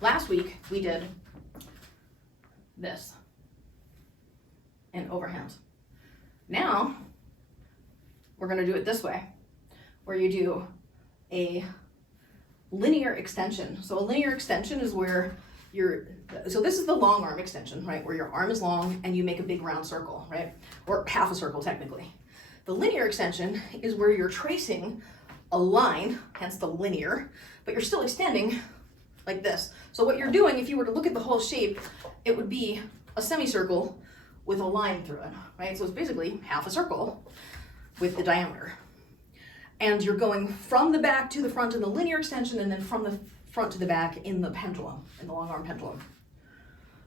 last week we did this in overhand. Now we're going to do it this way, where you do a linear extension. So a linear extension is where so this is the long arm extension, right? Where your arm is long and you make a big round circle, right? Or half a circle technically. The linear extension is where you're tracing a line, hence the linear, but you're still extending like this. So what you're doing, if you were to look at the whole shape, it would be a semicircle with a line through it, right? So it's basically half a circle with the diameter. And you're going from the back to the front in the linear extension, and then from the front to the back in the pendulum, in the long arm pendulum.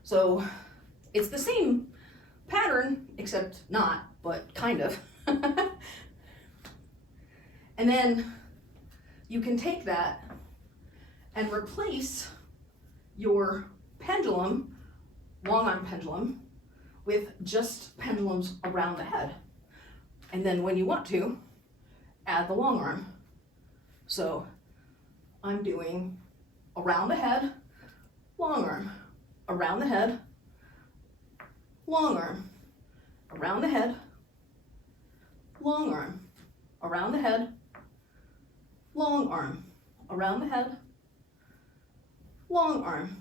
So it's the same pattern, except not, but kind of. And then you can take that and replace your pendulum, long arm pendulum, with just pendulums around the head. And then when you want to, add the long arm. So I'm doing around the head, long arm, around the head, long arm, around the head, long arm, around the head, long arm, around the head, long arm,